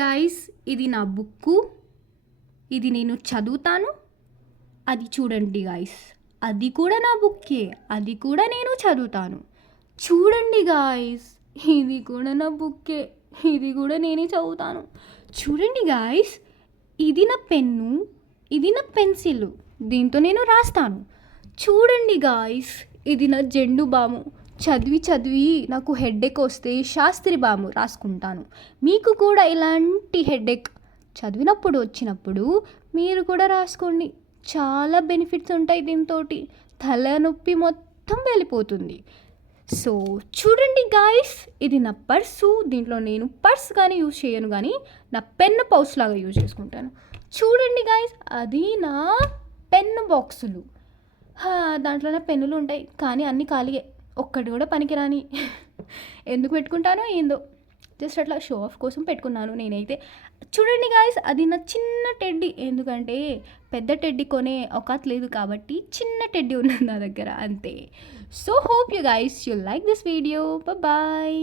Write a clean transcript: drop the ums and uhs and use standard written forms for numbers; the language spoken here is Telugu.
గాయ్స్, ఇది నా బుక్కు, ఇది నేను చదువుతాను. అది చూడండి గాయ్స్, అది కూడా నా బుక్కే, అది కూడా నేను చదువుతాను. చూడండి గాయ్స్, ఇది కూడా నా బుక్కే, ఇది కూడా నేనే చదువుతాను. చూడండి గాయ్స్, ఇది నా పెన్ను, ఇది నా పెన్సిల్, దీంతో నేను రాస్తాను. చూడండి గాయ్స్, ఇది నా జెండు బాము, చదివి చదివి నాకు హెడ్ఏక్ వస్తే శాస్త్రి బాము రాసుకుంటాను. మీకు కూడా ఇలాంటి హెడ్ఏక్ చదివినప్పుడు వచ్చినప్పుడు మీరు కూడా రాసుకోండి. చాలా బెనిఫిట్స్ ఉంటాయి దీంతో, తలనొప్పి మొత్తం వెళ్ళిపోతుంది. సో చూడండి గాయస్, ఇది నా పర్సు, దీంట్లో నేను పర్స్ కానీ యూజ్ చేయను, కానీ నా పెన్ పౌచ్ లాగా యూజ్ చేసుకుంటాను. చూడండి గాయస్, అది నా పెన్ బాక్సులు, దాంట్లోనే పెన్నులు ఉంటాయి, కానీ అన్నీ ఖాళీయే, ఒక్కటి కూడా పనికిరాని. ఎందుకు పెట్టుకుంటానో ఏందో, జస్ట్ అట్లా షో ఆఫ్ కోసం పెట్టుకున్నాను నేనైతే. చూడండి గాయస్, అది నా చిన్న టెడ్డీ, ఎందుకంటే పెద్ద టెడ్డీ కొనే అవకాశం లేదు కాబట్టి చిన్న టెడ్డీ ఉన్నది నా దగ్గర, అంతే. So hope you guys you like this video. Bye.